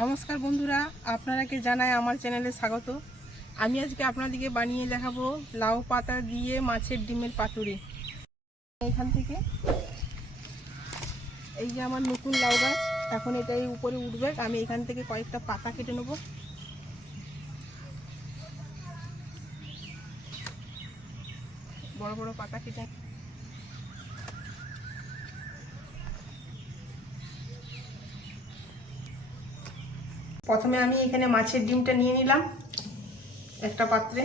নমস্কার বন্ধুরা আপনারাকে জানাই আমার চ্যানেলে স্বাগত। আমি আজকে আপনাদেরকে বানিয়ে দেখাবো লাউ পাতা দিয়ে মাছের ডিমের পাতুরি। এইখান থেকে এই যে আমার নতুন লাউ গাছ, এখন এটা এই উপরে উঠবে। আমি এখান থেকে কয়েকটা পাতা কেটে নেব। বড় বড় পাতা কেটে প্রথমে আমি এখানে মাছের ডিমটা নিয়ে নিলাম, একটা পাত্রে।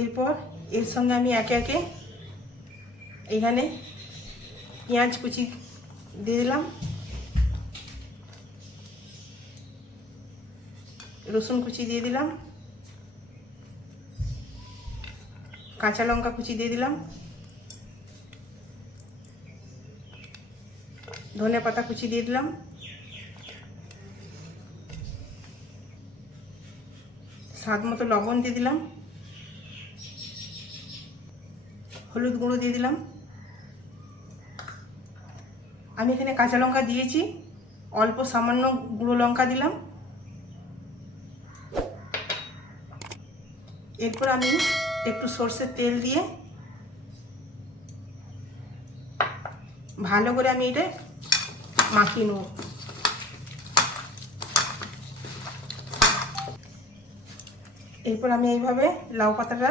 এরপর এর সঙ্গে আমি একে একে এখানে পেঁয়াজ কুচি দিয়ে দিলাম, রসুন কুচি দিয়ে দিলাম, কাঁচা লঙ্কা কুচি দিয়ে দিলাম, ধনে পাতা কুচি দিয়ে দিলাম। স্বাদ মতো লবণ দিয়ে দিলাম। হলুদ গুঁড়ো দিয়ে দিলাম। আমি এখানে কাঁচা লঙ্কা দিয়েছি। অল্প সামান্য গুঁড়ো লঙ্কা দিলাম। এরপর আমি একটু সর্ষের তেল দিয়ে ভালো করে আমি এটা মাখিয়ে নেব। এরপর আমি এইভাবে লাউ পাতাটা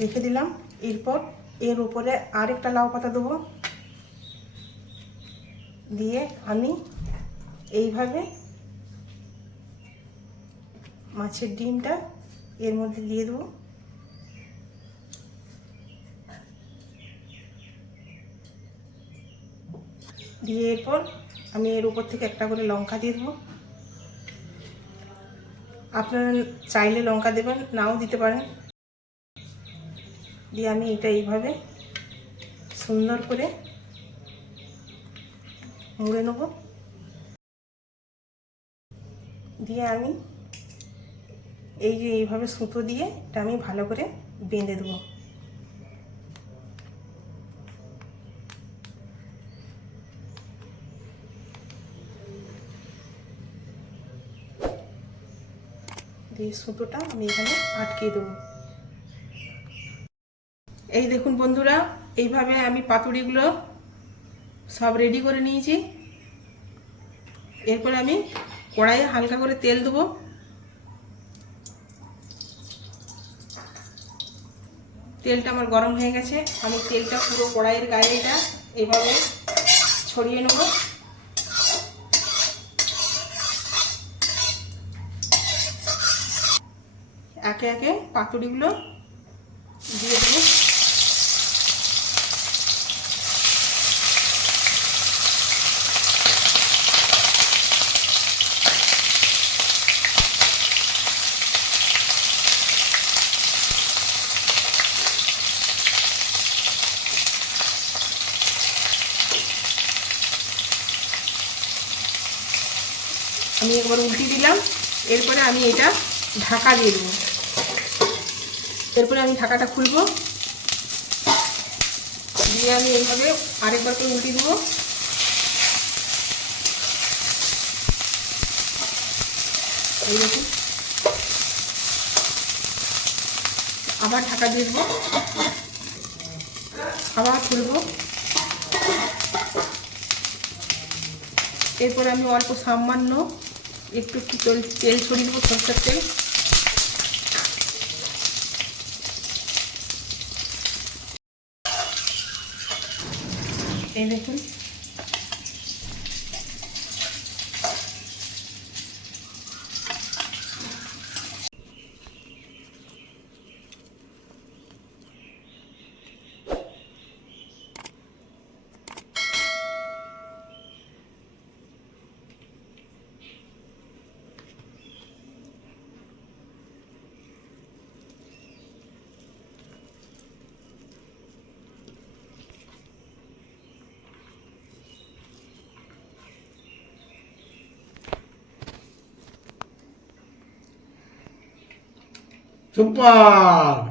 রেখে দিলাম। এরপর এর উপরে আরেকটা লাউ পাতা দেবো। দিয়ে আমি এইভাবে মাছের ডিমটা এর মধ্যে দিয়ে দেবো। দিয়ে এরপর আমি এর উপর থেকে একটা করে লঙ্কা দিয়ে দেবো। আপনারা চাইলে লঙ্কা দেবেন, নাও দিতে পারেন। দিয়ে আমি এটা এইভাবে সুন্দর করে মুড়ে নেব। দিয়ে আমি এই যে এইভাবে সুতো দিয়ে এটা আমি ভালো করে বেঁধে দেবো। দিয়ে সুতোটা আমি এখানে আটকে দেবো। এই দেখুন বন্ধুরা, এইভাবে আমি পাতুড়িগুলো সব রেডি করে নিয়েছি। এরপরে আমি কড়াইয়ে হালকা করে তেল দেবো। তেলটা আমার গরম হয়ে গেছে। আমি তেলটা পুরো কড়াইয়ের গায়ে এটা এইভাবে ছড়িয়ে নেব। একে একে পাতুড়িগুলো দিয়ে দেবো। আমি একবার উল্টি দিলাম, এরপরে আমি এটা ঢাকা দিয়ে দেবো। এরপরে আমি ঢাকাটা খুলবো। দিয়ে আমি এইভাবে আরেকবার করে উল্টি দেবো। আবার ঢাকা দিয়ে দেবো। আবার খুলবো। এরপরে আমি অল্প সামান্য একটু একটু তেল তেল ছড়িয়ে দেবো সরষের তেল। এই দেখুন। সুপার